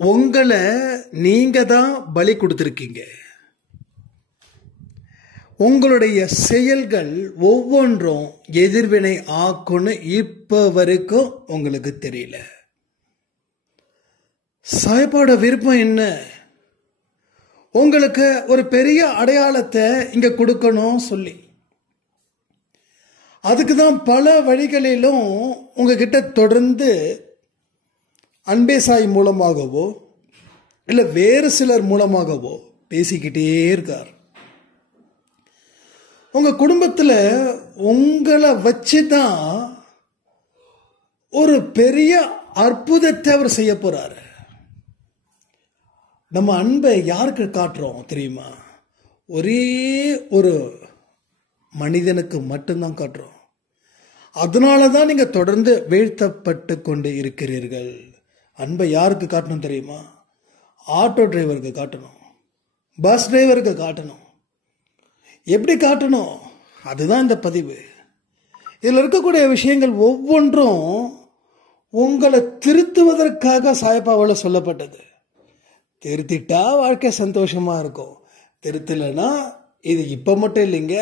உங்களை நீங்க தான் பலி கொடுத்துருக்கீங்க. உங்களுடைய செயல்கள் ஒவ்வொன்றும் எதிர்வினை ஆக்குன்னு இப்ப வரைக்கும் உங்களுக்கு தெரியல. சாய்பாட விருப்பம் என்ன? உங்களுக்கு ஒரு பெரிய அடையாளத்தை இங்க கொடுக்கணும் சொல்லி, அதுக்கு தான் பல வழிகளிலும் உங்ககிட்ட தொடர்ந்து அன்பே சாய் மூலமாகவோ இல்லை வேறு சிலர் மூலமாகவோ பேசிக்கிட்டே இருக்கார். உங்க குடும்பத்தில் உங்களை வச்சு தான் ஒரு பெரிய அற்புதத்தை அவர் செய்ய போறாரு. நம்ம அன்பை யாருக்கு காட்டுறோம் தெரியுமா? ஒரே ஒரு மனிதனுக்கு மட்டும்தான் காட்டுறோம். அதனால தான் நீங்க தொடர்ந்து வீழ்த்தப்பட்டு கொண்டு இருக்கிறீர்கள். அன்பை யாருக்கு காட்டணும் தெரியுமா? ஆட்டோ டிரைவருக்கு காட்டணும், பஸ் டிரைவருக்கு காட்டணும். எப்படி காட்டணும்? அதுதான் இந்த பதிவு. இதில் இருக்கக்கூடிய விஷயங்கள் ஒவ்வொன்றும் உங்களை திருத்துவதற்காக சாய்பாவால் சொல்லப்பட்டது. திருத்திட்டா வாழ்க்கை சந்தோஷமா இருக்கும், திருத்தலைன்னா இது இப்ப மட்டும் இல்லைங்க,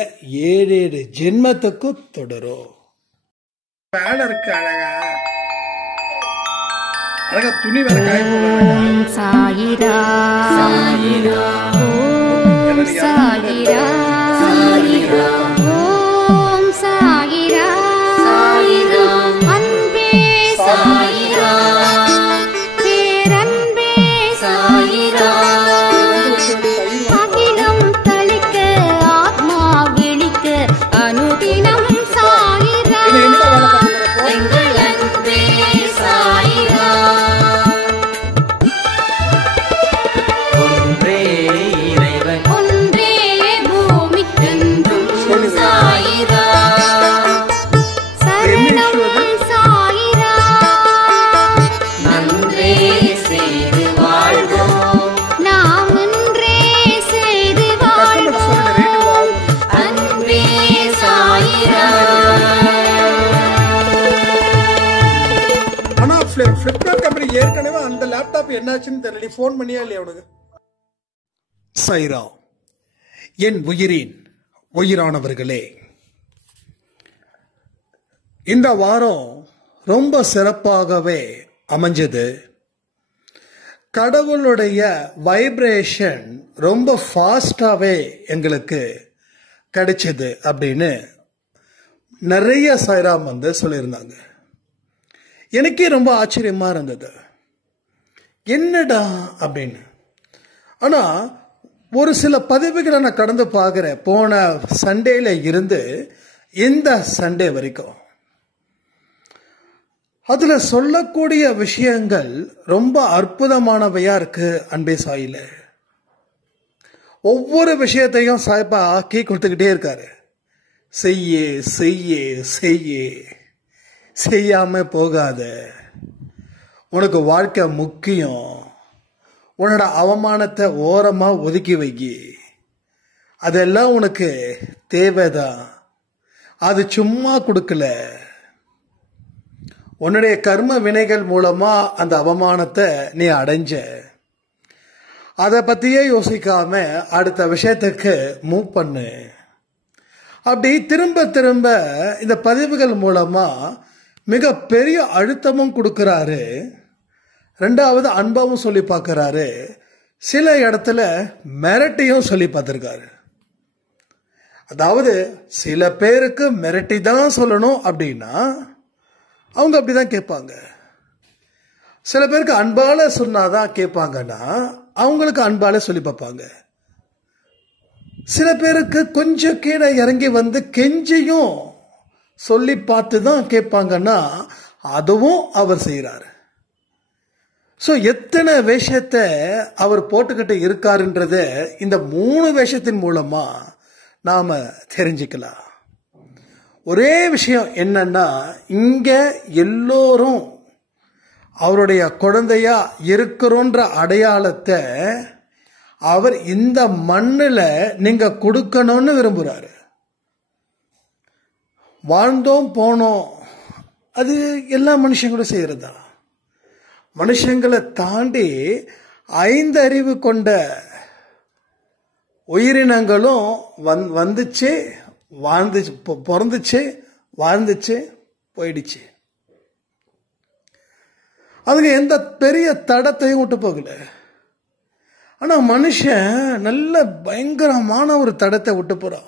7 ஜென்மத்துக்கும் தொடரும். இருக்கு அழகா அழகா துணி வேற காய போடுறாங்க. சாயிரா சாயிரா ஓம் சாயிரா சாயிரா ஓம் சாயிரா சாயிரா அன்பே சாயிரா பேரன்பே சாயிரா அகிலம் தளிக்க ஆத்மா விழிக்க அனுதினம் சாயிரா எங்கள் அன்பே சாயிரா ஒன்றே இறைவன் ஒன்றே பூமிக்கென்றும் சாயிரா சரணம் சாயிரா நன்றே செய்து வாழ்வோம் நாம் ஒன்றே செய்து வாழ்வோம் அன்பே சாயிரா. ஆனா ஃபிளிப்கார்ட் கம்பெனி ஏற்கனவே அந்த லேப்டாப் என்னாச்சுன்னு தெரியல. ஃபோன் பண்ணியா இல்லையா உனக்கு? சாயிரா, என் உயிரின் உயிரானவர்களே, இந்த வாரம் ரொம்ப சிறப்பாகவே அமைஞ்சது. கடவுளுடைய வைப்ரேஷன் ரொம்ப ஃபாஸ்டாகவே எங்களுக்கு கிடைச்சது அப்படின்னு நிறைய சாய்ராம் சொல்லியிருந்தாங்க. எனக்கே ரொம்ப ஆச்சரியமா இருந்தது, என்னடா அப்படின்னு. ஆனா ஒரு சில பதிவுகளை நான் கடந்து பார்க்கிறேன், போன சண்டேல இருந்து இந்த சண்டே வரைக்கும். அதுல சொல்லக்கூடிய விஷயங்கள் ரொம்ப அற்புதமானவையா இருக்கு. அன்பே சாயில ஒவ்வொரு விஷயத்தையும் சாய்பா ஆக்கி கொடுத்துக்கிட்டே இருக்காரு. செய்ய செய்ய செய்ய, செய்யாம போகாத, உனக்கு வாழ்க்கை முக்கியம், உன்னோட அவமானத்தை ஓரமா ஒதுக்கி வைக்கி, அதெல்லாம் உனக்கு தேவைதான், அது சும்மா கொடுக்கல, உன்னுடைய கர்ம வினைகள் மூலமா அந்த அவமானத்தை நீ அடைஞ்ச, அதை பத்தியே யோசிக்காம அடுத்த விஷயத்துக்கு மூவ் பண்ணு. அப்படி திரும்ப திரும்ப இந்த பதிவுகள் மூலமா மிக பெரிய அழுத்தமும் கொடுக்கிறாரு. ரெண்டாவது அன்பாவும் சொல்லி பார்க்கிறாரு. சில இடத்துல மிரட்டியும் சொல்லி பார்த்திருக்காரு. அதாவது சில பேருக்கு மிரட்டி தான் சொல்லணும் அப்படின்னா அவங்க அப்படிதான் கேட்பாங்க. சில பேருக்கு அன்பால சொன்னாதான் கேட்பாங்கன்னா அவங்களுக்கு அன்பால சொல்லி பார்ப்பாங்க. சில பேருக்கு கொஞ்சம் கீழே இறங்கி வந்து கெஞ்சியும் சொல்லி பார்த்து தான் கேட்பாங்கன்னா அதுவும் அவர் செய்யறாரு. ஸோ எத்தனை வேஷத்தை அவர் போட்டுக்கிட்டு இருக்காருன்றத இந்த 3 வேஷத்தின் மூலமா நாம தெரிஞ்சுக்கலாம். ஒரே விஷயம் என்னன்னா, இங்க எல்லோரும் அவருடைய குழந்தையா இருக்கிறோன்ற அடையாளத்தை அவர் இந்த மண்ணில் நீங்க கொடுக்கணும்னு விரும்புறாரு. வாழ்ந்தோம் போனோம் அது எல்லா மனுஷங்களும் செய்யறதா. மனுஷங்களை தாண்டி 5 அறிவு கொண்ட உயிரினங்களும் வந்துச்சு, வாழ்ந்துச்சு, பிறந்துச்சு, வாழ்ந்துச்சு, போயிடுச்சு. அதுக்கு எந்த பெரிய தடத்தையும் விட்டு போகல. ஆனால் மனுஷன் நல்ல பயங்கரமான ஒரு தடத்தை விட்டு போகிறான்.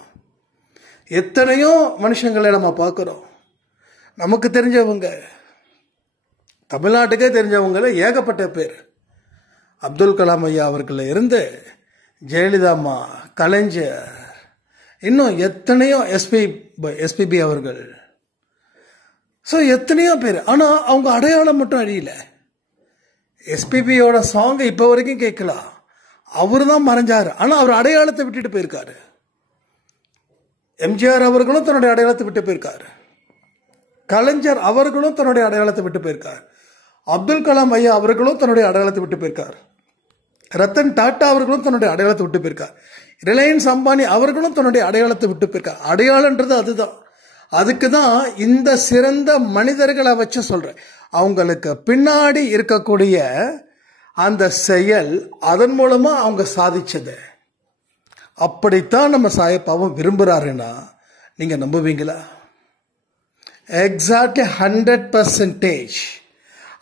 எத்தனையோ மனுஷங்களை நம்ம பார்க்குறோம். நமக்கு தெரிஞ்சவங்க, தமிழ்நாட்டுக்கே தெரிஞ்சவங்கள ஏகப்பட்ட பேர். அப்துல் கலாம் ஐயா அவர்கள் இருந்து ஜெயலலிதா அம்மா, கலைஞர், இன்னும் எத்தனையோ எஸ்பிபி அவர்கள், ஸோ எத்தனையோ பேர். ஆனால் அவங்க அடையாளம் மட்டும் அழியல. எஸ்பிபியோட சாங்கை இப்போ வரைக்கும் கேட்கலாம். அவரு தான் மறைஞ்சாரு, ஆனால் அவர் அடையாளத்தை விட்டுட்டு போயிருக்காரு. எம்ஜிஆர் அவர்களும் தன்னுடைய அடையாளத்தை விட்டு போயிருக்காரு. கலைஞர் அவர்களும் தன்னுடைய அடையாளத்தை விட்டு போயிருக்கார். அப்துல் கலாம் ஐயா அவர்களும் தன்னுடைய அடையாளத்தை விட்டு போயிருக்கார். ரத்தன் டாட்டா அவர்களும் தன்னுடைய அடையாளத்தை விட்டு போயிருக்கார். ரிலையன்ஸ் அம்பானி அவர்களும் தன்னுடைய அடையாளத்தை விட்டு போயிருக்கார். அடையாளன்றது அதுதான். அதுக்கு தான் இந்த சிறந்த மனிதர்களை வச்சு சொல்றேன். அவங்களுக்கு பின்னாடி இருக்கக்கூடிய அந்த செயல், அதன் மூலமா அவங்க சாதிச்சது. அப்படித்தான் நம்ம சாயப்பாவும் விரும்புறாருன்னா நீங்க நம்புவீங்களா? எக்ஸாக்ட்லி 100%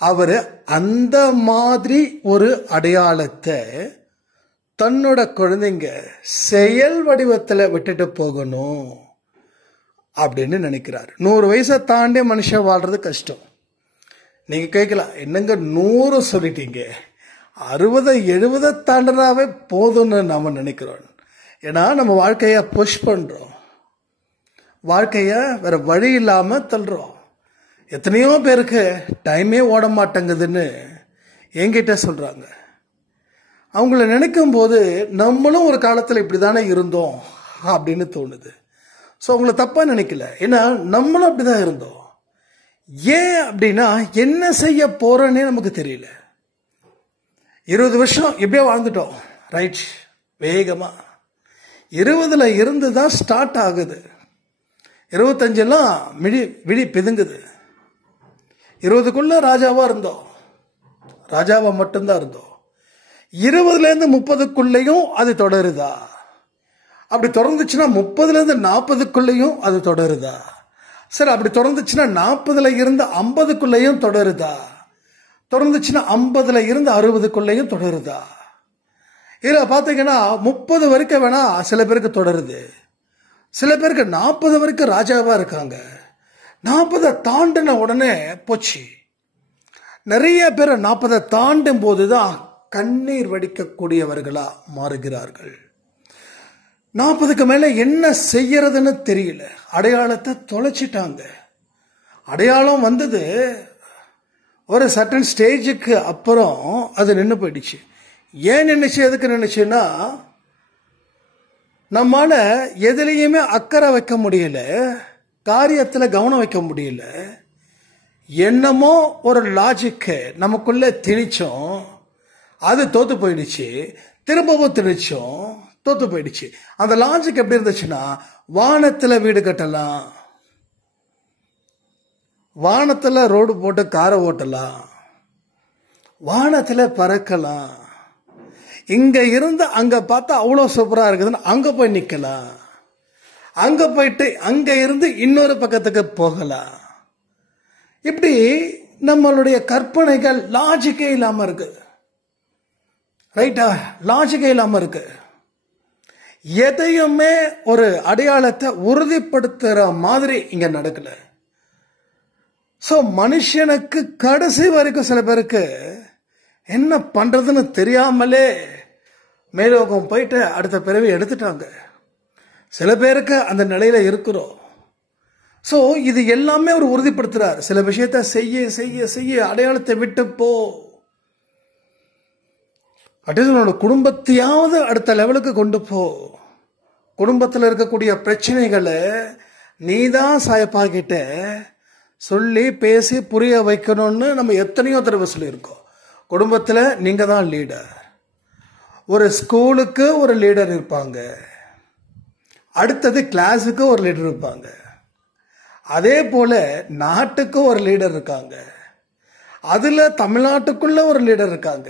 அவர் அந்த மாதிரி ஒரு அடையாளத்தை தன்னோட குழந்தைங்க செயல் வடிவத்தில் விட்டுட்டு போகணும் அப்படின்னு நினைக்கிறார். 100 வயசை தாண்டி மனுஷன் வாழ்றது கஷ்டம். நீங்க கேட்கலாம், என்னங்க 100 சொல்லிட்டீங்க, 60 70 தாண்டினாவே போதும்னு நாம நினைக்கிறோம். ஏன்னா நம்ம வாழ்க்கைய புஷ் பண்றோம், வாழ்க்கைய வேற வழி இல்லாம தள்ளுறோம். எத்தனையோ பேருக்கு டைமே ஓட மாட்டேங்குதுன்னு என்கிட்ட சொல்றாங்க. அவங்கள நினைக்கும் போது நம்மளும் ஒரு காலத்தில் இப்படிதானே இருந்தோம் அப்படின்னு தோணுது. ஸோ அவங்கள தப்பா நினைக்கல, ஏன்னா நம்மளும் அப்படிதான் இருந்தோம். ஏன் அப்படின்னா என்ன செய்ய போறோன்னே நமக்கு தெரியல. 20 வருஷம் எப்படியோ வாழ்ந்துட்டோம், ரைட், வேகமா 20ல் இருந்து தான் ஸ்டார்ட் ஆகுது. 25 விழி பிதுங்குது. 20க்குள்ள ராஜாவா இருந்தோம், ராஜாவா மட்டும்தான் இருந்தோம். 20லேருந்து 30க்குள்ளேயும் அது தொடருதா? அப்படி தொடர்ந்துச்சுன்னா 30லேருந்து 40க்குள்ளேயும் அது தொடருதா? சரி, அப்படி தொடர்ந்துச்சுன்னா 40ல் இருந்து 50க்குள்ளேயும் தொடருதா? தொடர்ந்துச்சுன்னா 50ல் இருந்து 60க்குள்ளேயும் தொடருதா? இதில் பார்த்தீங்கன்னா 30 வரைக்கும் வேணா சில பேருக்கு தொடருது, சில பேருக்கு 40 வரைக்கும் ராஜாவா இருக்காங்க. 40 தாண்டின உடனே போச்சு. நிறைய பேர் 40 தாண்டும் போதுதான் கண்ணீர் வடிக்கக்கூடியவர்களா மாறுகிறார்கள். 40க்கு மேல என்ன செய்யறதுன்னு தெரியல, அடையாளத்தை தொலைச்சிட்டாங்க. அடையாளம் வந்தது ஒரு சர்டன் ஸ்டேஜுக்கு அப்புறம் அது நின்று போயிடுச்சு. ஏன் நின்றுச்சு, எதுக்கு நின்றுச்சுன்னா, நம்மால எதுலையுமே அக்கறை வைக்க முடியல, காரியத்தில் கவனம் வைக்க முடியல. என்னமோ ஒரு லாஜிக்கு நமக்குள்ள திணிச்சோம், அது தோத்து போயிடுச்சு. திரும்பவும் திணிச்சோம், தோத்து போயிடுச்சு. அந்த லாஜிக் எப்படி இருந்துச்சுன்னா, வானத்தில் வீடு கட்டலாம், வானத்தில் ரோடு போட்டு காரை ஓட்டலாம், வானத்தில் பறக்கலாம், இங்க இருந்து அங்க பார்த்தா அவ்வளோ சூப்பரா இருக்குதுன்னு அங்க போய் நிக்கலாம், அங்க போயிட்டு அங்க இருந்து இன்னொரு பக்கத்துக்கு போகலாம். இப்படி நம்மளுடைய கற்பனைகள் லாஜிக்கே இல்லாம இருக்கு. ரைட்டா? லாஜிக்கே இல்லாம இருக்கு. எதையுமே ஒரு அடையாளத்தை உறுதிப்படுத்துற மாதிரி இங்க நடக்கல. சோ மனுஷனுக்கு கடைசி வரைக்கும் சில பேருக்கு என்ன பண்றதுன்னு தெரியாமலே மேலோகம் போயிட்டு அடுத்த பிறவி எடுத்துட்டாங்க. சில பேருக்கு அந்த நிலையில இருக்கிறோம். சோ இது எல்லாமே அவர் உறுதிப்படுத்துறார். சில விஷயத்த செய்ய செய்ய செய்ய அடையாளத்தை விட்டு போ, உன்னோட குடும்பத்தையாவது அடுத்த லெவலுக்கு கொண்டு போ. குடும்பத்தில் இருக்கக்கூடிய பிரச்சனைகளை நீதான் சாயப்பாகிட்ட சொல்லி பேசி புரிய வைக்கணும்னு நம்ம எத்தனையோ தடவை சொல்லியிருக்கோம். குடும்பத்தில் நீங்க தான் லீடர். ஒரு ஸ்கூலுக்கு ஒரு லீடர் இருப்பாங்க, அடுத்தது கிளாஸுக்கு ஒரு லீடர் இருப்பாங்க, அதே போல நாட்டுக்கு ஒரு லீடர் இருக்காங்க, அதுல தமிழ்நாட்டுக்குள்ள ஒரு லீடர் இருக்காங்க,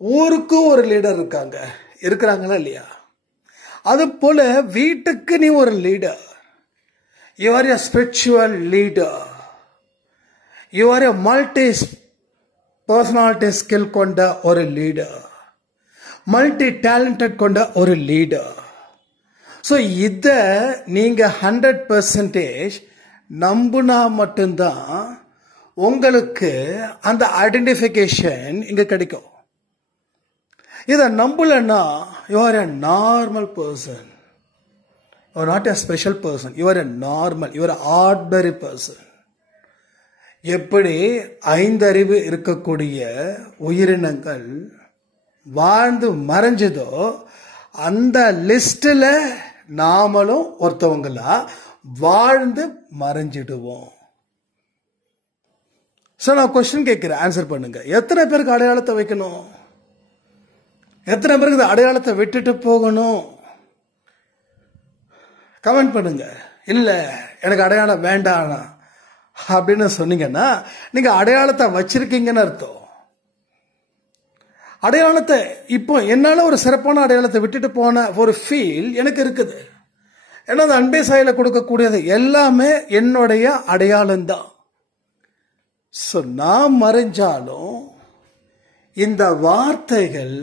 ஊருக்கும் ஒரு லீடர் இருக்காங்க, இருக்கிறாங்களா இல்லையா? அது போல வீட்டுக்கு நீ ஒரு leader. You are a spiritual leader. You are a multi personality skill கொண்ட ஒரு லீடர், மல்டி டேலண்டட் கொண்ட ஒரு லீடர். ஸோ இதை நீங்க 100% நம்புனா மட்டும்தான் உங்களுக்கு அந்த ஐடென்டிஃபிகேஷன் இங்க கிடைக்கும். இதை நம்பலன்னா you are a normal person. You are not a special person. You are a normal, you are ordinary person. எப்படி 5 அறிவு இருக்கக்கூடிய உயிரினங்கள் வாழ்ந்து மறைஞ்சதோ அந்த லிஸ்ட்ல நாமளும் ஒருத்தவங்களா வாழ்ந்து மறைஞ்சிடுவோம். சார் நான் கொஸ்டின் கேட்கிறேன், ஆன்சர் பண்ணுங்க. எத்தனை பேருக்கு அடையாளத்தை வைக்கணும்? எத்தனை பேருக்கு இந்த அடையாளத்தை விட்டுட்டு போகணும்? கமெண்ட் பண்ணுங்க. இல்ல எனக்கு அடையாளம் வேண்டாம் அப்படின்னு சொன்னீங்கன்னா நீங்க அடையாளத்தை வச்சிருக்கீங்கன்னு அர்த்தம். அடையாளத்தை இப்போ என்னால ஒரு சிறப்பான அடையாளத்தை விட்டுட்டு போன ஒரு ஃபீல் எனக்கு இருக்குது. ஏன்னா அந்த அன்பே சாயில கொடுக்கக்கூடியது எல்லாமே என்னுடைய அடையாளம் தான். ஸோ நான் மறைஞ்சாலும் இந்த வார்த்தைகள்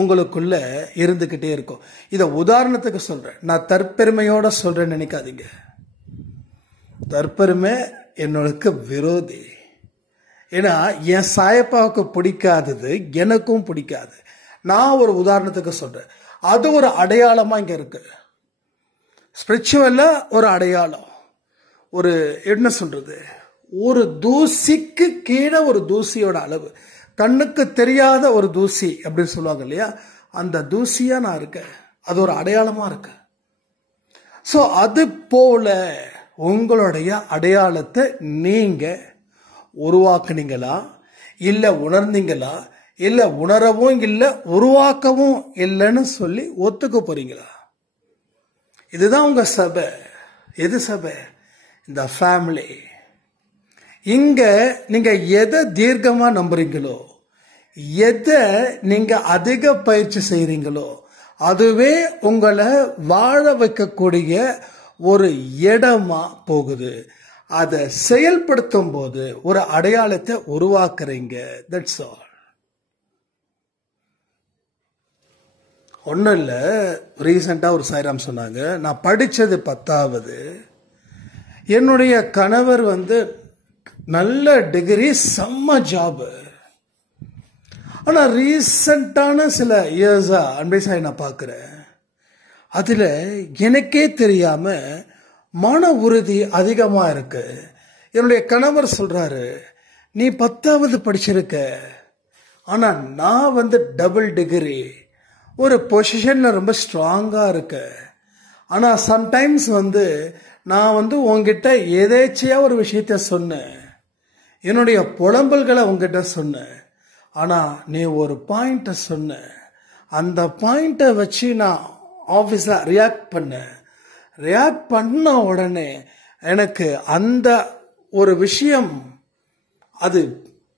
உங்களுக்குள்ள இருந்துகிட்டே இருக்கும். இதை உதாரணத்துக்கு சொல்றேன், நான் தற்பெருமையோட சொல்றேன்னு நினைக்காதீங்க. தற்பெருமை என்னோட விரோதி. ஏன்னா என் சாயப்பாவுக்கு பிடிக்காதது எனக்கும் பிடிக்காது. நான் ஒரு உதாரணத்துக்கு சொல்றேன், அது ஒரு அடையாளமா இங்க இருக்கு. ஸ்பிரிச்சுவல்ல ஒரு அடையாளம், ஒரு என்ன சொல்றது, ஒரு தூசிக்கு கீழே ஒரு தூசியோட அளவு, கண்ணுக்கு தெரியாத ஒரு தூசி அப்படின்னு சொல்லுவாங்க இல்லையா, அந்த தூசியா நான் இருக்கேன். அது ஒரு அடையாளமா இருக்கு. சோ அது போல உங்களுடைய அடையாளத்தை நீங்க உருவாக்குனீங்களா, இல்ல உணர்ந்தீங்களா, இல்ல உணரவும் இல்ல உருவாக்கவும் இல்லைன்னு சொல்லி ஒத்துக்க போறீங்களா? இதுதான் உங்க சபை. எது சபை? இந்த ஃபேமிலி. இங்க நீங்க எதை தீர்க்கமா நம்புறீங்களோ, எதை நீங்க அதிக பயிற்சி செய்றீங்களோ, அதுவே உங்களை வாழ வைக்கக்கூடிய ஒரு இடமா போகுது. அதை செயல்படுத்தும் போது ஒரு அடையாளத்தை உருவாக்குறீங்க. That's all. ஒன்றும் இல்லை, ரீசெண்டாக ஒரு சாய்ராம் சொன்னாங்க, நான் படித்தது 10வது, என்னுடைய கணவர் நல்ல டிகிரி, செம்ம ஜாபு. ஆனால் ரீசெண்டான சில இயர்ஸா அன்பே சாய் நான் பார்க்குறேன், அதில் எனக்கே தெரியாம மன உறுதி அதிகமாக இருக்கு. என்னுடைய கணவர் சொல்றாரு, நீ 10வது படிச்சிருக்க, ஆனால் நான் டபுள் டிகிரி, ஒரு பொசிஷன்ல ரொம்ப ஸ்ட்ராங்கா இருக்க. ஆனா சம்டைம்ஸ் நான் உங்ககிட்ட எதேச்சையா ஒரு விஷயத்த சொன்னேன், என்னுடைய புலம்பல்களை உங்ககிட்ட சொன்னேன். ஆனா நீ ஒரு பாயிண்ட சொன்ன, அந்த பாயிண்ட வச்சு நான் ஆபீஸ்ல ரியாக்ட் பண்ண உடனே எனக்கு அந்த ஒரு விஷயம் அது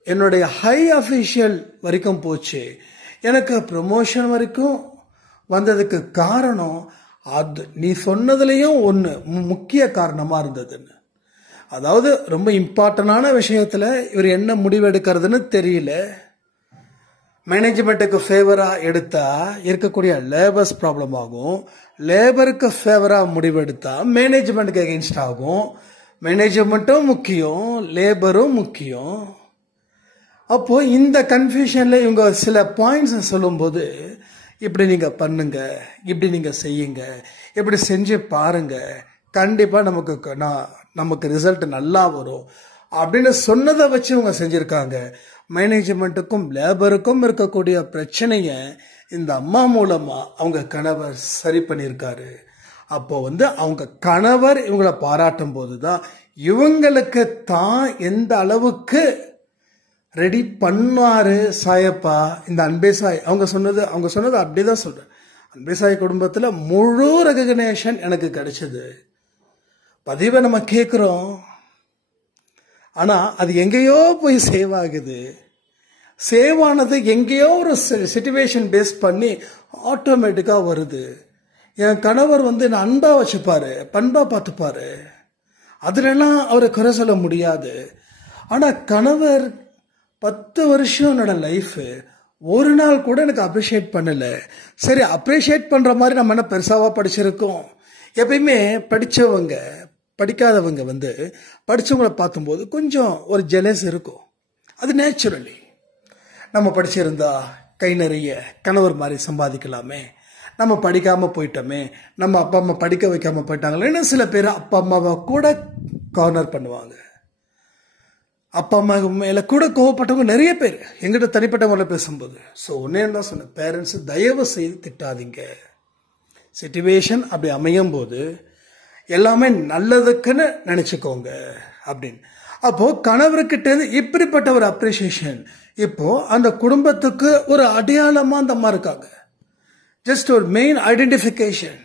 என்னுடைய ஹை அபிஷியல் வரைக்கும் போச்சு. எனக்கு ப்ரமோஷன் வரைக்கும் வந்ததுக்கு காரணம் அது நீ சொன்னதுலயும் ஒன்று முக்கிய காரணமா இருந்ததுன்னு. அதாவது ரொம்ப இம்பார்ட்டன்டான விஷயத்துல இவர் என்ன முடிவு எடுக்கிறதுன்னு தெரியல. மேனேஜ்மெண்ட்டுக்கு ஃபேவரா எடுத்தா இருக்கக்கூடிய லேபர்ஸ் ப்ராப்ளம் ஆகும், லேபருக்கு ஃபேவரா முடிவு எடுத்தா மேனேஜ்மெண்ட்டுக்கு அகெயின்ஸ்ட் ஆகும். மேனேஜ்மெண்ட்டும் முக்கியம், லேபரும் முக்கியம். அப்போ இந்த கன்ஃபியூஷன்ல இவங்க சில பாயிண்ட்ஸ் சொல்லும்போது, இப்படி நீங்க பண்ணுங்க, இப்படி நீங்க செய்யுங்க, இப்படி செஞ்சு பாருங்க, கண்டிப்பா நமக்கு ரிசல்ட் நல்லா வரும் அப்படின்னு சொன்னதை வச்சு இவங்க செஞ்சிருக்காங்க. மேனேஜ்மெண்ட்டுக்கும் லேபருக்கும் இருக்கக்கூடிய பிரச்சனைய இந்த அம்மா மூலமா அவங்க கணவர் சரி பண்ணியிருக்காரு. அப்போ அவங்க கணவர் இவங்களை பாராட்டும் போதுதான் இவங்களுக்கு தான் எந்த அளவுக்கு ரெடி பண்ணாரு சாயப்பா இந்த அன்பே சாய். அவங்க சொன்னது அப்படிதான் சொல்றேன். அன்பே சாய் குடும்பத்துல முழு ரெகக்னேஷன் எனக்கு கிடைச்சது. பதிவை நம்ம கேட்கிறோம், ஆனா அது எங்கேயோ போய் சேவ் ஆகுது. சேவ் ஆனது எங்கேயோ ஒரு சிச்சுவேஷன் பேஸ் பண்ணி ஆட்டோமேட்டிக்கா வருது. என் கணவர் என்ன அன்பா வச்சுப்பாரு, பண்பா பார்த்துப்பாரு, அதுலலாம் அவரை குறை சொல்ல முடியாது. ஆனா கணவர் 10 வருஷம் என்னோட லைஃப் ஒரு நாள் கூட எனக்கு அப்ரிஷியேட் பண்ணல. சரி, அப்ரிஷியேட் பண்ற மாதிரி நம்ம என்ன பெருசாவா படிச்சிருக்கோம்? எப்பயுமே படிச்சவங்க படிக்காதவங்க படிச்சவங்களை பார்க்கும்போது கொஞ்சம் ஒரு ஜெலஸ் இருக்கும். அது நேச்சுரலி. நம்ம படிச்சிருந்தா கை நிறைய கணவர் மாதிரி சம்பாதிக்கலாமே, நம்ம படிக்காம போயிட்டோமே, நம்ம அப்பா அம்மா படிக்க வைக்காம போயிட்டாங்களேன்னு சில பேர் அப்பா அம்மாவை கூட கார்னர் பண்ணுவாங்க. அப்பா அம்மா மேல கூட கோவப்பட்டவங்க நிறைய பேர் எங்கிட்ட தனிப்பட்ட முறையில் பேசும்போது. ஸோ ஒன்னே தான் சொன்னேன், பேரண்ட்ஸ் தயவு செய்து திட்டாதீங்க. சிச்சுவேஷன் அப்படி அமையும் போது எல்லாமே நல்லதுக்குன்னு நினைச்சுக்கோங்க அப்படின்னு. அப்போ கணவர்கிட்ட இருந்து இப்படிப்பட்ட ஒரு அப்ரிசியேஷன் இப்போ அந்த குடும்பத்துக்கு ஒரு அடையாளமா அந்த அம்மா இருக்காங்க. ஜஸ்ட் ஒரு மெயின் ஐடென்டிஃபிகேஷன்.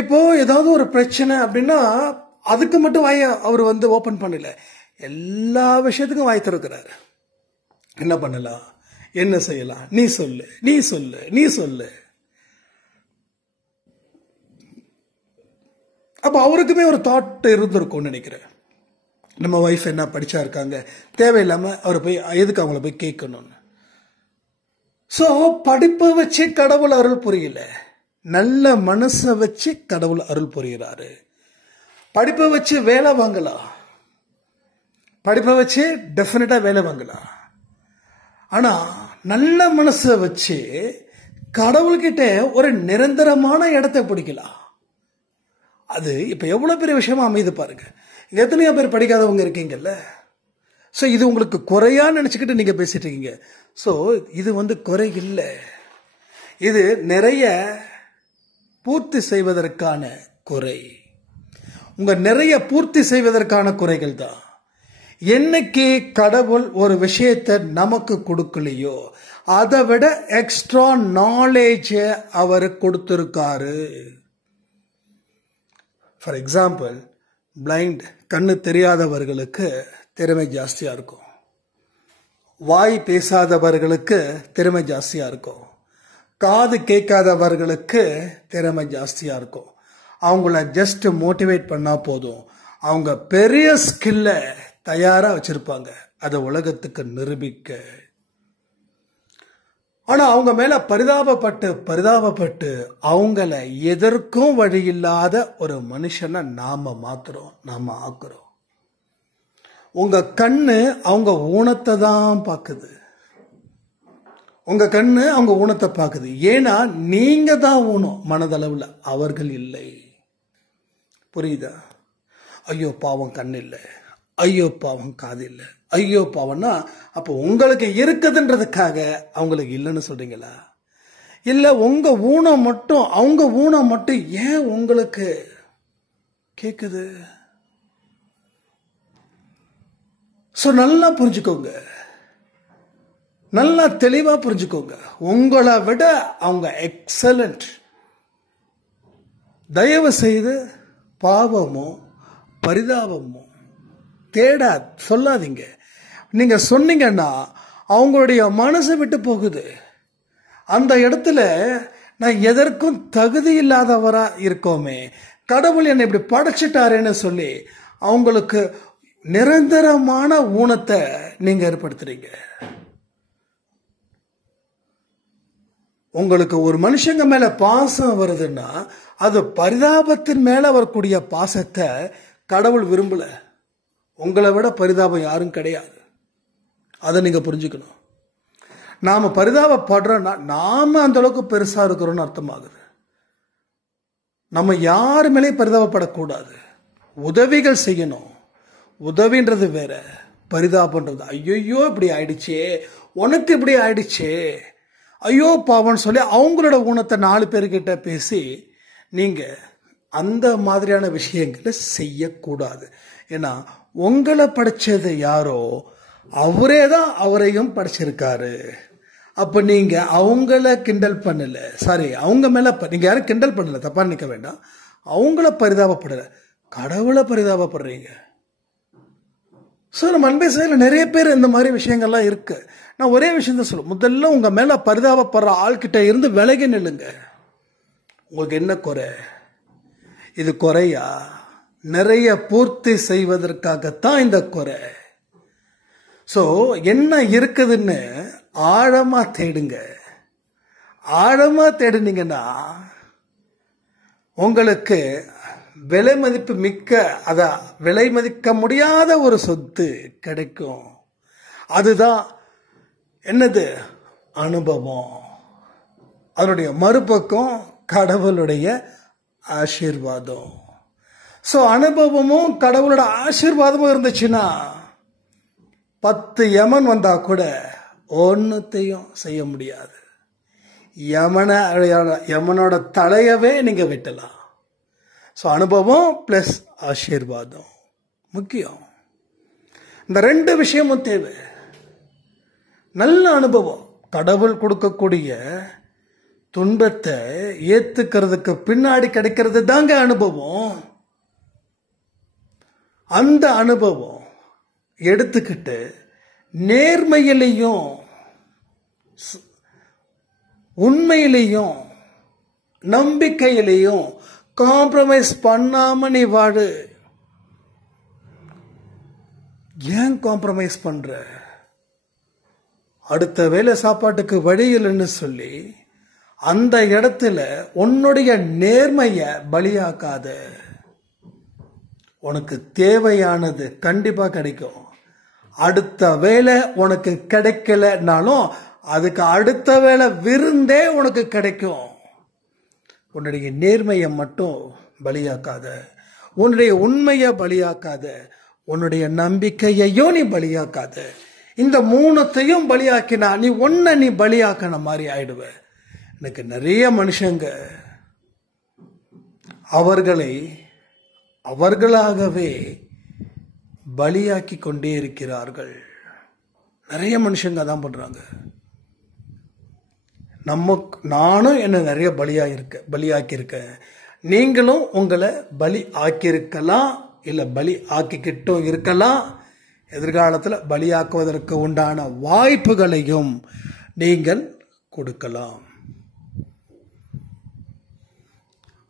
இப்போ ஏதாவது ஒரு பிரச்சனை அப்படின்னா அதுக்கு மட்டும் வாய அவர் ஓபன் பண்ணல, எல்லா விஷயத்துக்கும் வாய் திறக்கிறாரு. என்ன பண்ணலாம், என்ன செய்யலாம், நீ சொல்லு, நீ சொல்லு, நீ சொல்லு. அப்ப அவருக்குமே ஒரு தாட் இருந்திருக்கும்னு நினைக்கிறேன். நம்ம வைஃப் என்ன படிச்சா இருக்காங்க, தேவையில்லாம அவரை போய் எதுக்கு அவங்கள போய் கேட்கணும்னு. சோ படிப்பை வச்சு கடவுள் அருள் புரியல, நல்ல மனசை வச்சு கடவுள் அருள் புரிகிறாரு. படிப்பை வச்சு வேலை வாங்கலாம், படிப்பை வச்சு டெஃபினட்டா வேலை வாங்கலாம். ஆனா நல்ல மனசை வச்சு கடவுள்கிட்ட ஒரு நிரந்தரமான இடத்தை பிடிக்கலாம். அது இப்ப எவ்வளவு பெரிய விஷயமா அமைது பாருங்க. எத்தனையோ பேர் படிக்காதவங்க இருக்கீங்கல்ல. சோ இது உங்களுக்கு குறையா நினைச்சுக்கிட்டு நீங்க பேசிட்டு இருக்கீங்க. சோ இது குறை இல்லை, இது நிறைய பூர்த்தி செய்வதற்கான குறை. உங்க நிறைய பூர்த்தி செய்வதற்கான குறைகள் தான். என்னைக்கு கடவுள் ஒரு விஷயத்தை நமக்கு கொடுக்கலையோ அதை விட எக்ஸ்ட்ரா நாலேஜ் அவர் கொடுத்திருக்காரு. ஃபார் எக்ஸாம்பிள், பிளைண்ட் கண்ணு தெரியாதவர்களுக்கு திறமை ஜாஸ்தியா இருக்கும், வாய் பேசாதவர்களுக்கு திறமை ஜாஸ்தியா இருக்கும், காது கேட்காதவர்களுக்கு திறமை ஜாஸ்தியா இருக்கும். அவங்கள ஜஸ்ட் மோட்டிவேட் பண்ணா போதும், அவங்க பெரிய ஸ்கில்ல தயாரா வச்சிருப்பாங்க அதை உலகத்துக்கு நிரூபிக்க. ஆனா அவங்க மேல பரிதாபப்பட்டு அவங்கள எதற்கும் வழி இல்லாத ஒரு மனுஷனை நாம மாத்துறோம், நாம ஆக்குறோம். உங்க கண்ணு அவங்க ஊனத்தை தான் பாக்குது, உங்க கண்ணு அவங்க ஊனத்தை பாக்குது. ஏன்னா நீங்க தான் ஊனம் மனதளவுல, அவர்கள் இல்லை. புரியுதா? ஐயோ பாவம் கண்ணு இல்லை, ஐயோ பாவம் காது இல்லை, ஐயோ பாவம்னா அப்போ உங்களுக்கு இருக்குதுன்றதுக்காக அவங்களுக்கு இல்லைன்னு சொல்றீங்களா? இல்ல உங்க ஊனம் மட்டும், அவங்க ஊனம் மட்டும் ஏன் உங்களுக்கு கேக்குது? சோ நல்லா புரிஞ்சுக்கோங்க, நல்லா தெளிவா புரிஞ்சுக்கோங்க. உங்களை விட அவங்க எக்ஸலண்ட். தயவு செய்து பாவமோ பரிதாபமோ தேட சொல்லாதீங்க. நீங்க சொன்னீங்கன்னா அவங்களுடைய மனசை விட்டு போகுது. அந்த இடத்துல நான் எதற்கும் தகுதி இல்லாதவரா இருக்கோமே, கடவுள் என்னை இப்படி படைச்சிட்டாரேன்னு சொல்லி அவங்களுக்கு நிரந்தரமான ஊனத்தை நீங்க ஏற்படுத்துறீங்க. உங்களுக்கு ஒரு மனுஷங்க மேல பாசம் வருதுன்னா அது பரிதாபத்தின் மேல வரக்கூடிய பாசத்தை கடவுள் விரும்பல. உங்களை விட பரிதாபம் யாரும் கிடையாது, அதை நீங்க புரிஞ்சுக்கணும். நாம பரிதாபப்படுறோம்னா நாம அந்த அளவுக்கு பெருசா இருக்கிறோம்னு அர்த்தமாகுது. நம்ம யாரு மேலேயும் பரிதாபப்படக்கூடாது, உதவிகள் செய்யணும். உதவின்றது வேற, பரிதாபன்றது ஐயோ இப்படி ஆயிடுச்சே, உனக்கு இப்படி ஆயிடுச்சே, ஐயோ பாவம்னு சொல்லி அவங்களோட ஊனத்தை 4 பேர்கிட்ட பேசி நீங்க அந்த மாதிரியான விஷயங்களை செய்யக்கூடாது. ஏன்னா உங்களை படைச்சது யாரோ அவரே தான் அவரையும் படைச்சிருக்காரு. அப்ப நீங்க அவங்கள கிண்டல் பண்ணல, சாரி அவங்க மேல நீங்க யாரும் கிண்டல் பண்ணல, தப்பா நினைக்க வேண்டாம். அவங்கள பரிதாபப்படல, கடவுளை பரிதாபப்படுறீங்க. ஸோ நம்ம அன்பை செயலில் நிறைய பேர் இந்த மாதிரி விஷயங்கள்லாம் இருக்கு. நான் ஒரே விஷயம் தான் சொல்லுவேன், முதல்ல உங்க மேல பரிதாபப்படுற ஆள்கிட்ட இருந்து விலகி நில்லுங்க. உங்களுக்கு என்ன குறை? இது குறையா? நிறைய பூர்த்தி செய்வதற்காகத்தான் இந்த குறை. ஸோ என்ன இருக்குதுன்னு ஆழமா தேடுங்க. ஆழமா தேடுனீங்கன்னா உங்களுக்கு விலை மதிப்பு மிக்க, விலை மதிக்க முடியாத ஒரு சொத்து கிடைக்கும். அதுதான் என்னது? அனுபவம். அதனுடைய மறுபக்கம் கடவுளுடைய ஆசீர்வாதம். ஸோ அனுபவமும் கடவுளோட ஆசீர்வாதமும் இருந்துச்சுன்னா 10 யமன் வந்தா கூட ஒன்னுத்தையும் செய்ய முடியாது. யமனோட தலையவே நீங்க வெட்டலாம். ஸோ அனுபவம் பிளஸ் ஆசீர்வாதம் முக்கியம். இந்த 2 விஷயமும் தேவை. நல்ல அனுபவம், கடவுள் கொடுக்கக்கூடிய துன்பத்தை ஏத்துக்கிறதுக்கு பின்னாடி கிடைக்கிறது தாங்க அனுபவம். அந்த அனுபவம் எடுத்துக்கிட்டு நேர்மையிலையும் உண்மையிலையும் நம்பிக்கையிலையும் காம்ப்ரமைஸ் பண்ணாம நீ வாழு. ஏன் காம்ப்ரமைஸ் பண்ற? அடுத்த வேளை சாப்பாட்டுக்கு வழி இல்லைன்னு சொல்லி அந்த இடத்துல உன்னுடைய நேர்மைய பலியாக்காத. உனக்கு தேவையானது கண்டிப்பா கிடைக்கும். அடுத்த வேளை உனக்கு கிடைக்கலனாலும் அதுக்கு அடுத்த வேளை விருந்தே உனக்கு கிடைக்கும். உன்னுடைய நேர்மையை மட்டும் பலியாக்காத, உன்னுடைய உண்மையை பலியாக்காத, உன்னுடைய நம்பிக்கையையும் நீ பலியாக்காத. இந்த 3த்தையும் பலியாக்கினா நீ நீ பலியாக்கின மாதிரி ஆயிடுவ. எனக்கு நிறைய மனுஷங்க அவர்களை அவர்களாகவே பலியாக்கி கொண்டே இருக்கிறார்கள். நிறைய மனுஷங்க அதான் பண்றாங்க. நானும் என்ன நிறைய பலியாக்கி இருக்கேன். நீங்களும் உங்களை பலி ஆக்கியிருக்கலாம், இல்ல பலி ஆக்கிக்கிட்டும் இருக்கலாம். எதிர்காலத்தில் பலியாக்குவதற்கு உண்டான வாய்ப்புகளையும் நீங்கள் கொடுக்கலாம்.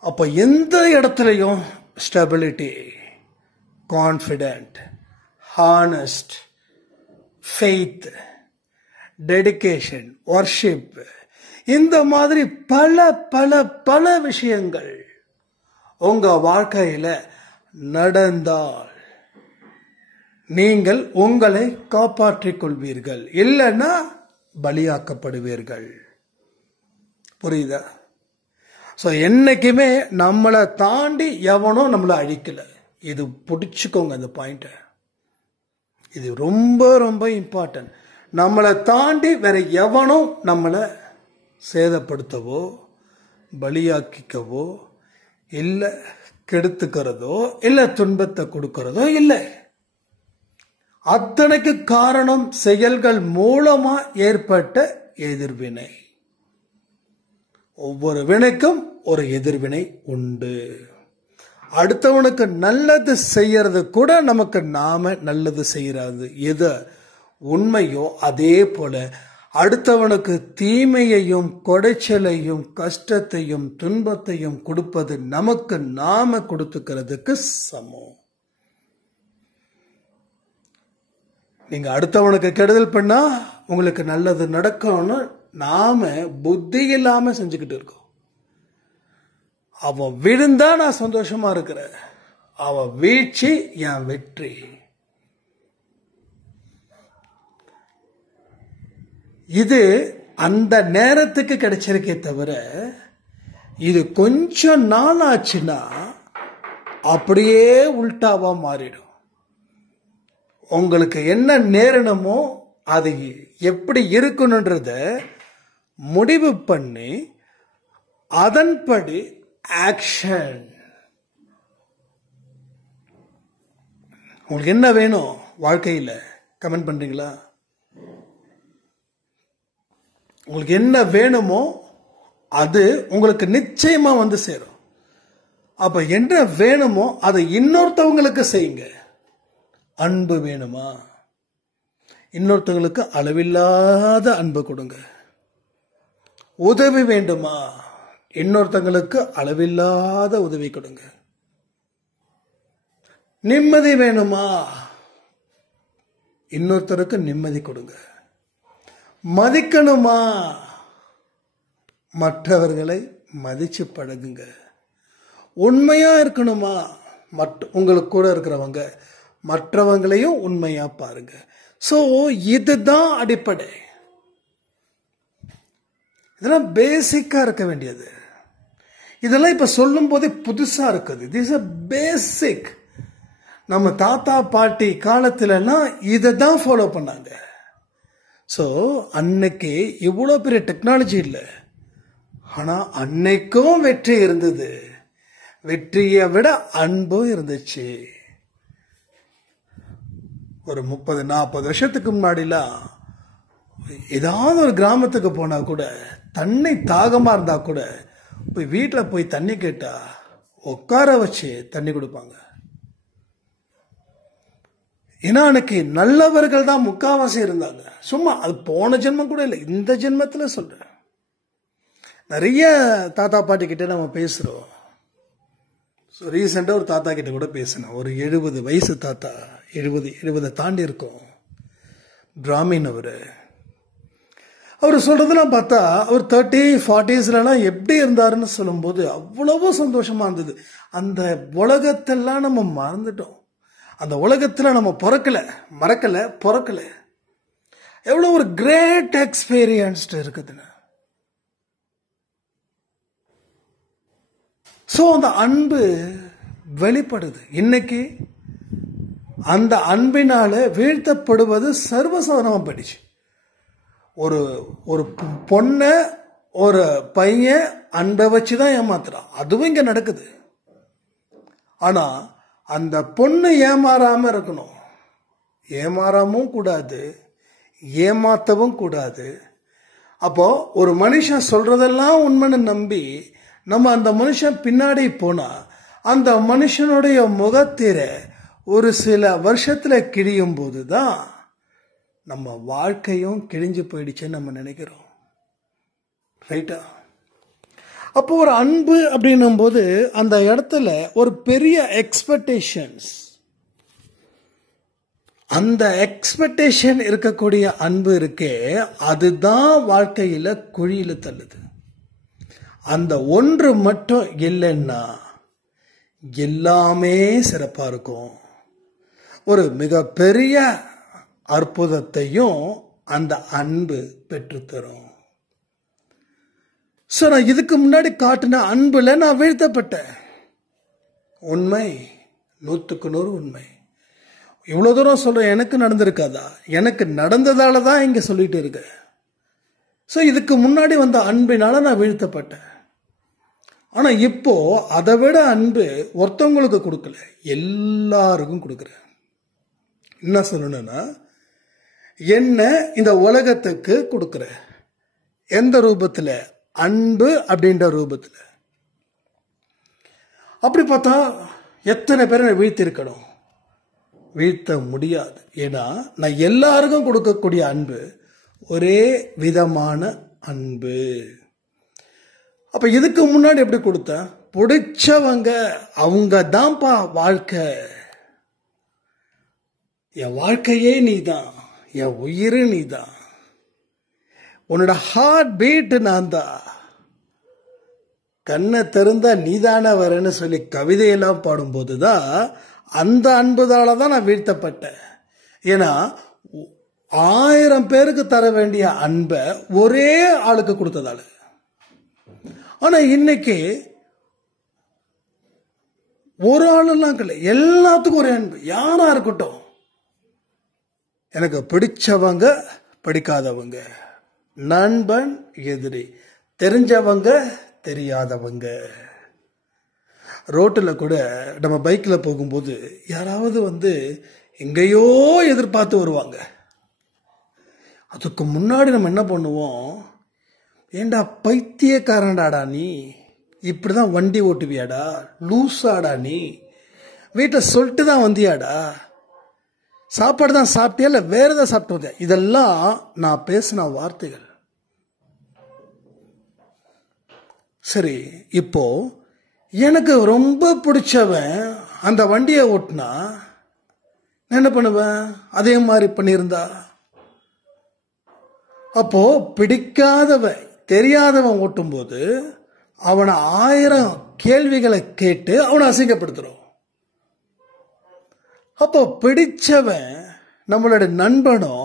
அப்ப எந்த இடத்துலையும் stability, confident, honest, faith, dedication, worship, இந்த மாதிரி பல பல பல விஷயங்கள் உங்க வாழ்க்கையில நடந்தால் நீங்கள் உங்களை காப்பாற்றிக் கொள்வீர்கள். இல்லைன்னா பலியாக்கப்படுவீர்கள். புரியுதா? ஸோ என்னைக்குமே நம்மளை தாண்டி எவனும் நம்மளை அழிக்கல. இது பிடிச்சுக்கோங்க இந்த பாயிண்ட. இது ரொம்ப ரொம்ப இம்பார்ட்டன்ட். நம்மளை தாண்டி வேற எவனும் நம்மளை சேதப்படுத்தவோ பலியாக்கிக்கவோ இல்லை கெடுத்துக்கிறதோ இல்லை துன்பத்தை கொடுக்கிறதோ இல்லை. அத்தனைக்கு காரணம் செயல்கள் மூலமா ஏற்பட்ட எதிர்வினை. ஒவ்வொரு வினைக்கும் ஒரு எதிர்வினை உண்டு. அடுத்தவனுக்கு நல்லது செய்யறது கூட நமக்கு நாம நல்லது செய்யறது எது உண்மையோ அதே போல அடுத்தவனுக்கு தீமையையும் கொடைச்சலையும் கஷ்டத்தையும் துன்பத்தையும் கொடுப்பது நமக்கு நாம கொடுத்துக்கிறதுக்கு சமம். நீங்க அடுத்தவனுக்கு கெடுதல் பண்ணா உங்களுக்கு நல்லது நடக்கும்னு நாம புத்தி இல்லாம செஞ்சுக்கிட்டு இருக்கோம். அவன் விழுந்தா நான் சந்தோஷமா இருக்கிறேன், அவன் வீழ்ச்சி என் வெற்றி. இது அந்த நேரத்துக்கு கிடைச்சிருக்கே தவிர இது கொஞ்சம் நாள் ஆச்சுன்னா அப்படியே உல்டாவா மாறிடும். உங்களுக்கு என்ன நேரணுமோ அது எப்படி இருக்கணும்ன்றத முடிவு பண்ணி அதன்படி ஆக்ஷன். உங்களுக்கு என்ன வேணும் வாழ்க்கையில் கமெண்ட் பண்றீங்களா? உங்களுக்கு என்ன வேணுமோ அது உங்களுக்கு நிச்சயமா வந்து சேரும். அப்ப என்ன வேணுமோ அதை இன்னொருத்தவங்களுக்கு செய்யுங்க. அன்பு வேணுமா? இன்னொருத்தங்களுக்கு அளவில்லாத அன்பு கொடுங்க. உதவி வேண்டுமா? இன்னொருத்தங்களுக்கு அளவில்லாத உதவி கொடுங்க. நிம்மதி வேணுமா? இன்னொருத்தருக்கு நிம்மதி கொடுங்க. மதிக்கணுமா? மற்றவர்களை மதிச்சு பழகுங்க. உண்மையா இருக்கணுமா? உங்களுக்கு கூட இருக்கிறவங்க மற்றவங்களையும் உண்மையா பாருங்க. சோ இதுதான் அடிப்படை. இதெல்லாம் பேசிக்கா இருக்க வேண்டியது. இதெல்லாம் இப்ப சொல்லும் போதே புதுசா இருக்குது. திஸ் இஸ் பேசிக். நம்ம தாத்தா பாட்டி காலத்துலலாம் இதை தான் ஃபாலோ பண்ணாங்க. ஸோ அன்னைக்கு இவ்வளோ பெரிய டெக்னாலஜி இல்லை, ஆனால் அன்னைக்கும் வெற்றி இருந்தது. வெற்றியை விட அன்பும் இருந்துச்சு. ஒரு 30-40 வருஷத்துக்கு முன்னாடிலாம் ஏதாவது ஒரு கிராமத்துக்கு போனா கூட தண்ணி தாகமா இருந்தா கூட போய் வீட்டில் போய் தண்ணி கேட்டா உட்கார வச்சு தண்ணி கொடுப்பாங்க. ஏன்னா அன்னைக்கு நல்லவர்கள் தான் முக்காவாசி இருந்தாங்க. சும்மா அது போன ஜென்மம் கூட இல்லை, இந்த ஜென்மத்துல சொல்றேன். நிறைய தாத்தா பாட்டி கிட்ட நம்ம பேசுறோம். ரீசெண்டா ஒரு தாத்தா கிட்ட கூட பேசினேன். ஒரு 70 வயசு தாத்தா, 70 தாண்டி இருக்கும், பிராமின். அவர் சொல்றதெல்லாம் பார்த்தா அவர் 30-40s எப்படி இருந்தாருன்னு சொல்லும்போது அவ்வளவோ சந்தோஷமா இருந்தது. அந்த உலகத்தெல்லாம் நம்ம மறந்துட்டோம். அந்த உலகத்துல நம்ம பிறக்கல. எவ்வளவு ஒரு கிரேட் எக்ஸ்பீரியன்ஸ் இருக்குதுன்னு. சோ அந்த அன்பு வெளிப்படுது. இன்னைக்கு அந்த அன்பினால வீழ்த்தப்படுவது சர்வசாதாரணமா போயிடுச்சு. ஒரு பொண்ண ஒரு பையன் அன்பை வச்சுதான் ஏமாத்துறான். அதுவும் இங்க நடக்குது. ஆனா அந்த பொண்ணு ஏமாறாம இருக்கணும். ஏமாறாமும் கூடாது, ஏமாத்தவும் கூடாது. அப்போ ஒரு மனுஷன் சொல்றதெல்லாம் உண்மைன்னு நம்பி நம்ம அந்த மனுஷன் பின்னாடி போனா அந்த மனுஷனுடைய முகத்திர ஒரு சில வருஷத்துல கிழியும் போதுதான் நம்ம வாழ்க்கையும் கிழிஞ்சு போயிடுச்சுன்னு நம்ம நினைக்கிறோம். ரைட்டா? அப்போ ஒரு அன்பு அப்படின்னும் போது அந்த இடத்துல ஒரு பெரிய எக்ஸ்பெக்டேஷன்ஸ், அந்த எக்ஸ்பெக்டேஷன் இருக்கக்கூடிய அன்பு இருக்கே, அதுதான் வாழ்க்கையில குழியில தள்ளுது. அந்த ஒன்று மட்டும் இல்லைன்னா எல்லாமே சிறப்பா இருக்கும். ஒரு மிகப்பெரிய அற்புதத்தையும் அந்த அன்பு பெற்றுத்தரும். சோ நான் இதுக்கு முன்னாடி காட்டின அன்புல நான் வீழ்த்தப்பட்டேன். உண்மை, 100% உண்மை. இவ்வளவு தூரம் சொல்றேன், எனக்கு நடந்திருக்காதா? எனக்கு நடந்ததால தான் இங்க சொல்லிட்டு இருக்க. சோ இதுக்கு முன்னாடி வந்த அன்பினால நான் வீழ்த்தப்பட்டேன். ஆனா இப்போ அதை விட அன்பு ஒருத்தவங்களுக்கு கொடுக்கல, எல்லாருக்கும் கொடுக்குறேன். என்ன சொல்லணும்னா, என்ன இந்த உலகத்துக்கு கொடுக்குற எந்த ரூபத்துல? அன்பு அப்படின்ற ரூபத்துல. அப்படி பார்த்தா எத்தனை பேரை நான் வீழ்த்திருக்கணும்? வீழ்த்த முடியாது. ஏன்னா நான் எல்லாருக்கும் கொடுக்கக்கூடிய அன்பு ஒரே விதமான அன்பு. அப்ப இதுக்கு முன்னாடி எப்படி கொடுத்தேன்? பிடிச்சவங்க அவங்க தான்ப்பா வாழ்க்கை. என் வாழ்க்கையே நீதான், என் உயிர் நீதான், உன்னோட ஹார்ட் பீட் நான் தான், கண்ணை திறந்தா நீதானே வரேன்னு சொல்லி கவிதையெல்லாம் பாடும்போதுதான் அந்த அன்புதால தான் நான் வீழ்த்தப்பட்டேன். ஏன்னா 1000 பேருக்கு தர வேண்டிய அன்பை ஒரே ஆளுக்கு கொடுத்ததால. ஆனா இன்னைக்கு ஒரு ஆளுலாம் இல்லை, எல்லாத்துக்கும் ஒரே அன்பு. யாரா இருக்கட்டும், எனக்கு பிடிச்சவங்க பிடிக்காதவங்க, நண்பன் எதிரி, தெரிஞ்சவங்க தெரியாதவங்க. ரோட்டில் கூட நம்ம பைக்கில் போகும்போது யாராவது எங்கேயோ எதிர்பார்த்து வருவாங்க. அதுக்கு முன்னாடி நம்ம என்ன பண்ணுவோம்? ஏண்டா பைத்தியக்காரன்டாடா நீ, இப்படிதான் வண்டி ஓட்டுவியாடா, லூசாடா நீ, வீட்டை சொல்லிட்டு தான் வந்தியாடா, சாப்பாடு தான் சாப்பிட்டியா இல்லை வேற ஏதாவது சாப்பிட்டு வந்தியா? இதெல்லாம் நான் பேசின வார்த்தைகள். சரி, இப்போ எனக்கு ரொம்ப பிடிச்சவன் அந்த வண்டியை ஓட்டினா நான் என்ன பண்ணுவேன்? அதே மாதிரி பண்ணியிருந்தா? அப்போ பிடிக்காதவன் தெரியாதவன் ஓட்டும்போது அவனை 1000 கேள்விகளை கேட்டு அவனை அசிங்கப்படுத்துறோம். அப்போ பிடிச்சவன் நம்மளோட நண்பனோ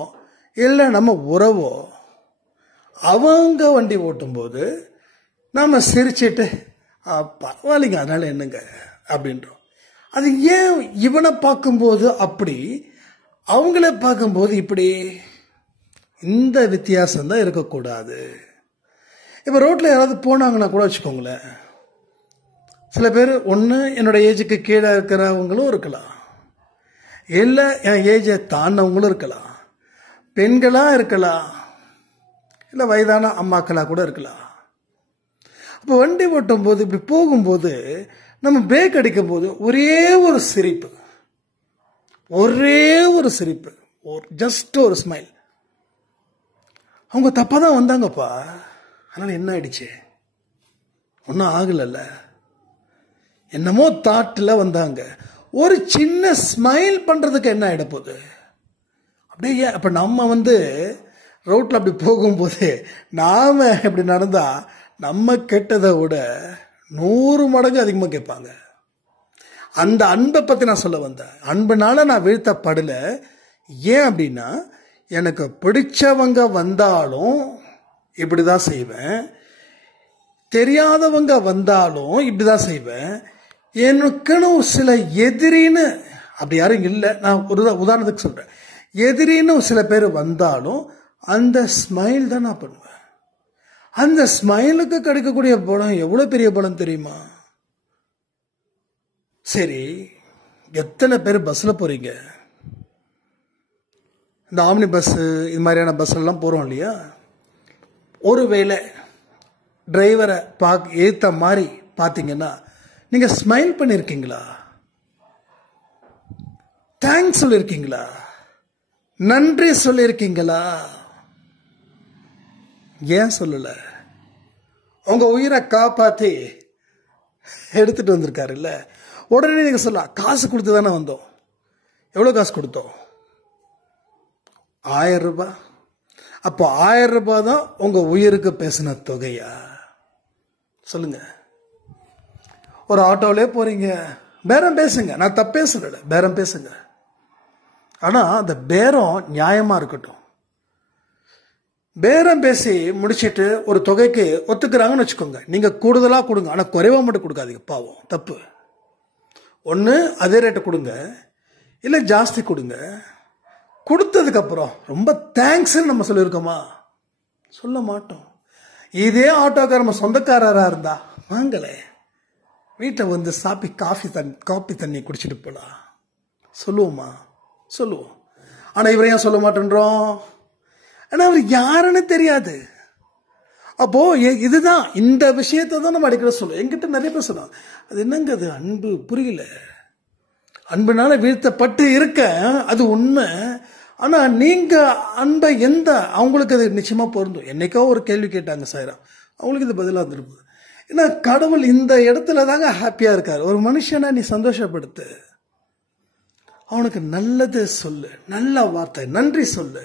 இல்லை நம்ம உறவோ அவங்க வண்டி ஓட்டும்போது நாம சிரிச்சிட்டு பரவாயில்லைங்க அதனால என்னங்க அப்படின்றோம். அது ஏன் இவனை பார்க்கும்போது அப்படி அவங்கள பார்க்கும்போது இப்படி? இந்த வித்தியாசம் தான் இருக்கக்கூடாது. இப்போ ரோட்டில் யாராவது போனாங்கன்னா கூட வச்சுக்கோங்களேன், சில பேர் ஒன்று என்னோட ஏஜுக்கு கீழே இருக்கிறவங்களும் இருக்கலாம், இல்லை என் ஏஜை தாண்டவங்களும் இருக்கலாம், பெண்களாக இருக்கலாம், இல்லை வயதான அம்மாக்களாக கூட இருக்கலாம். அப்போ வண்டி ஓட்டும் போது இப்படி போகும்போது நம்ம பிரேக் அடிக்கும் போது ஒரே ஒரு சிரிப்பு, ஜஸ்ட் ஒரு ஸ்மைல். அவங்க தப்பாக தான் வந்தாங்கப்பா, அதனால என்ன ஆயிடுச்சு? ஒன்றும் ஆகலைல்ல, என்னமோ தாட்டில் வந்தாங்க. ஒரு சின்ன ஸ்மைல் பண்ணுறதுக்கு என்ன ஆகிட போகுது? அப்படியே அப்போ நம்ம ரோட்டில் அப்படி போகும்போது நாம் இப்படி நடந்தால் நம்ம கெட்டதை விட 100 மடங்கு அதிகமாக கேட்பாங்க. அந்த அன்பை பற்றி நான் சொல்ல வந்தேன். அன்புனால நான் வீழ்த்தப்படலை. ஏன் அப்படின்னா, எனக்கு பிடிச்சவங்க வந்தாலும் இப்படி தான் செய்வேன், தெரியாதவங்க வந்தாலும் இப்படி தான் செய்வேன். எனக்குன்னு சில எதிரின்னு அப்படி யாரும் இல்லை. நான் ஒரு உதாரணத்துக்கு சொல்கிறேன். எதிரின்னு சில பேர் வந்தாலும் அந்த ஸ்மைல் தான் நான் பண்ணுவேன். அந்த ஸ்மைலுக்கு கிடைக்கக்கூடிய பலம் எவ்வளோ பெரிய பலம் தெரியுமா? சரி, எத்தனை பேர் பஸ்ஸில் போகிறீங்க? இந்த ஆம்னி பஸ்ஸு இது மாதிரியான பஸ்ஸெல்லாம் போகிறோம் இல்லையா? ஒருவேளை டிரைவரை ஏற்ற மாதிரி பார்த்தீங்கன்னா நீங்கள் ஸ்மைல் பண்ணியிருக்கீங்களா? தேங்க்ஸ் சொல்லியிருக்கீங்களா? நன்றி சொல்லியிருக்கீங்களா? ஏன் சொல்லலை? உங்கள் உயிரை காப்பாற்றி எடுத்துகிட்டு வந்திருக்காரு இல்லை? உடனே நீங்கள் சொல்லலாம், காசு கொடுத்து தானே வந்தோம். எவ்வளோ காசு கொடுத்தோம்? 1000 ரூபாய். அப்போ 1000 ரூபாய் தான் உங்கள் உயிருக்கு பேசின தொகையா? சொல்லுங்க. ஒரு ஆட்டோவிலே போகிறீங்க, பேரம் பேசுங்க. நான் தப்பே சொல்லலை, பேரம் பேசுங்க. ஆனால் அந்த பேரம் நியாயமாக இருக்கட்டும். பேரம் பேசி முடிச்சுட்டு ஒரு தொகைக்கு ஒத்துக்கிறாங்கன்னு வச்சுக்கோங்க, நீங்கள் கூடுதலாக கொடுங்க, ஆனால் குறைவாக மட்டும் கொடுக்காதீங்க, பாவம், தப்பு. ஒன்று அதே ரேட்டை கொடுங்க, இல்லை ஜாஸ்தி கொடுங்க. கொடுத்ததுக்கப்புறம் ரொம்ப தேங்க்ஸ்ன்னு நம்ம சொல்லியிருக்கோமா? சொல்ல மாட்டோம். இதே ஆட்டோக்கார நம்ம சொந்தக்காரராக இருந்தா வாங்கலை, வீட்டில் சாப்பி காப்பி தண்ணி குடிச்சிட்டு போகலாம் சொல்லுவோமா? சொல்லுவோம். ஆனால் இவரை ஏன் சொல்ல மாட்டேன்றோம்? ஆனால் அவர் யாருன்னு தெரியாது. அப்போ இதுதான், இந்த விஷயத்தை தான் நம்ம அடிக்கடி சொல்லுவோம். எங்கிட்ட நிறைய பேர் சொல்லுவோம், அது என்னங்க அது அன்பு, புரியல. அன்புனால வீழ்த்தப்பட்டு இருக்க, அது உண்மை. ஆனால் நீங்கள் அன்பை அவங்களுக்கு அது நிச்சயமாக பொருந்தும். என்னைக்கோ ஒரு கேள்வி கேட்டாங்க சாயிரா, அவங்களுக்கு இது பதிலாக இருந்திருக்கும். ஏன்னா கடவுள் இந்த இடத்துல தாங்க ஹாப்பியாக இருக்காரு. ஒரு மனுஷனை நீ சந்தோஷப்படுத்து, அவனுக்கு நல்லது சொல்லு, நல்ல வார்த்தை, நன்றி சொல்லு,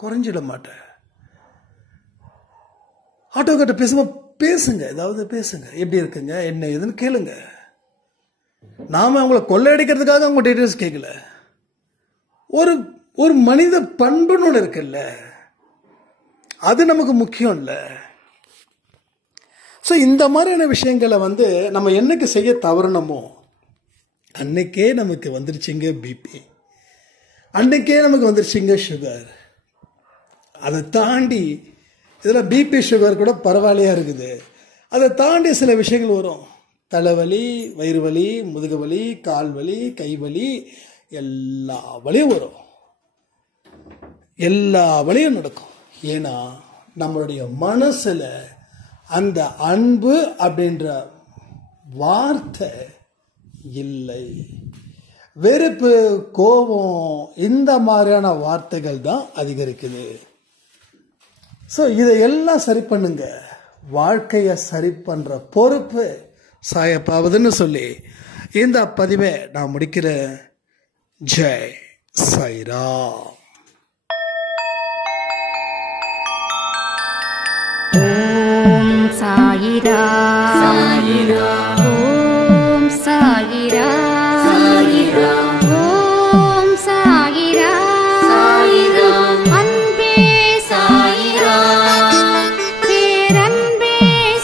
குறைஞ்சிட மாட்டேன். ஆட்டோக்கிட்ட பேசுங்க, ஏதாவது பேசுங்க, எப்படி இருக்குங்க, என்ன ஏதுன்னு கேளுங்க. நாம அவங்கள கொள்ளையடிக்கிறதுக்காக அவங்க டீட்டெயில்ஸ் கேட்கல. ஒரு ஒரு மனித பண்புன்னு ஒன்று இருக்குல்ல, அது நமக்கு முக்கியம் இல்லை. ஸோ இந்த மாதிரியான விஷயங்களை நம்ம என்னைக்கு செய்ய தவறணுமோ அன்னைக்கே நமக்கு வந்துருச்சுங்க பிபி, அன்னைக்கே நமக்கு வந்துருச்சுங்க சுகர். அதை தாண்டி இதில் பிபி சுகர் கூட பரவாயில்லையா இருக்குது. அதை தாண்டி சில விஷயங்கள் வரும். தலைவலி, வயிறு வலி, முதுகு வலி, கால் வலி, கை வலி, எல்லா வலியும் வரும். எல்லா வலியும் நடக்கும். ஏன்னா நம்மளுடைய மனசுல அந்த அன்பு அப்படின்ற வார்த்தை இல்லை. வெறுப்பு, கோபம், இந்த மாதிரியான வார்த்தைகள் தான் அதிகரிக்குது. ஸோ இதையெல்லாம் சரி பண்ணுங்க. வாழ்க்கையை சரி பண்ற பொறுப்பு சாயப்பாவதுன்னு சொல்லி இந்த பதிவை நான் முடிக்கிறேன். ஜெய் சாய்ராம். ஓம் சாயிராம். சாயிராம். ஓம் சாயிராம். சாயிராம். ஓம் சாயிராம். சாயிராம். அன்பே சாயிராம். பேரன்பே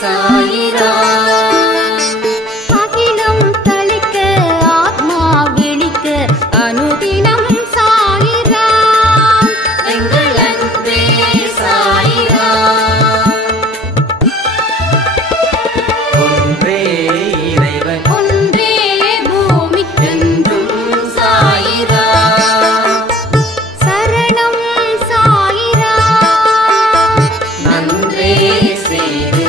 சாயிராம். அகிலம் தளிக்க ஆத்மா விழிக்க அனுதினம் சாயிராம். எங்கள் அன்பே சாயிராம். ஒன்றே இறைவன், ஒன்றே பூமிக்கென்றும் சாயிராம். சரணம் சாயிராம். நன்றே சேரு